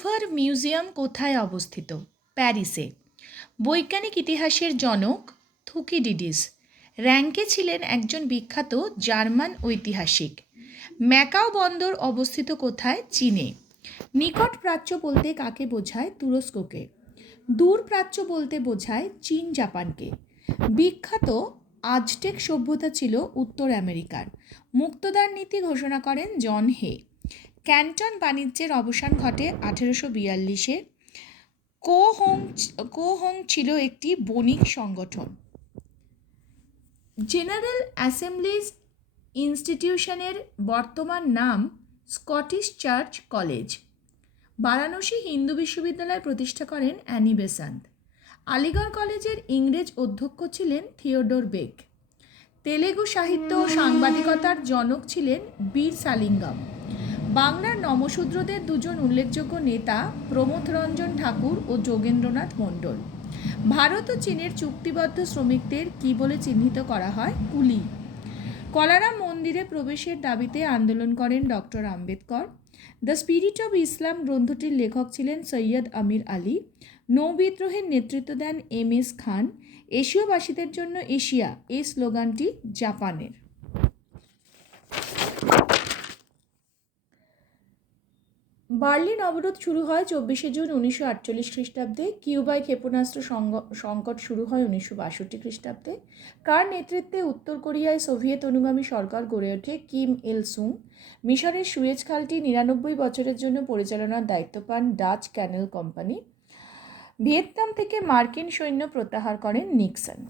Louvre museum কোথায় অবস্থিত? প্যারিসে। বৈজ্ঞানিক ইতিহাসের জনক থুকিডিডিস। র্যাঙ্কে ছিলেন একজন বিখ্যাত জার্মান ঐতিহাসিক। ম্যাকাও বন্দর অবস্থিত কোথায়? চীনে। নিকট প্রাচ্য বলতে কাকে বোঝায়? তুরস্ককে। দূর প্রাচ্য বলতে বোঝায় চীন জাপানকে। বিখ্যাত আজটেক সভ্যতা ছিল উত্তর আমেরিকার। মুক্তদার নীতি ঘোষণা করেন জন হে। ক্যান্টন বাণিজ্যের অবসান ঘটে 1842-এ। কোহং ছিল একটি বণিক সংগঠন। জেনারেল অ্যাসেম্বলিজ ইনস্টিটিউশনের বর্তমান নাম Scottish church college. Varanasi Hindu বিশ্ববিদ্যালয় প্রতিষ্ঠা করেন অ্যানি বেসান্ত। আলিগড় কলেজের ইংরেজ অধ্যক্ষ ছিলেন থিওডোর বেক। তেলেগু সাহিত্য ও সাংবাদিকতার জনক ছিলেন বীর সালিঙ্গম। বাংলার নমশূদ্রদের দুজন উল্লেখযোগ্য নেতা প্রমথ রঞ্জন ঠাকুর ও যোগেন্দ্রনাথ মণ্ডল। ভারত ও চীনের চুক্তিবদ্ধ শ্রমিকদের কী বলে চিহ্নিত করা হয়? কুলি। কলারাম মন্দিরে প্রবেশের দাবিতে আন্দোলন করেন doctor Ambedkar. The spirit of Islam গ্রন্থটির লেখক ছিলেন সৈয়দ আমির আলী। নৌবিদ্রোহের নেতৃত্ব দেন এম.এস. খান। এশীয়বাসীদের জন্য এশিয়া এই স্লোগানটি জাপানের। বার্লিন অবরোধ শুরু হয় 24শে জুন 1948 খ্রিস্টাব্দে। কিউবায় ক্ষেপণাস্ত্র সংকট শুরু হয় 1962 খ্রিস্টাব্দে। কার নেতৃত্বে উত্তর কোরিয়ায় সোভিয়েত অনুগামী সরকার গড়ে ওঠে? কিম ইল সুং। মিশরের সুয়েজ খালটি 99 বছরের জন্য পরিচালনার দায়িত্ব পান ডাচ ক্যানেল কোম্পানি। ভিয়েতনাম থেকে মার্কিন সৈন্য প্রত্যাহার করেন নিক্সন।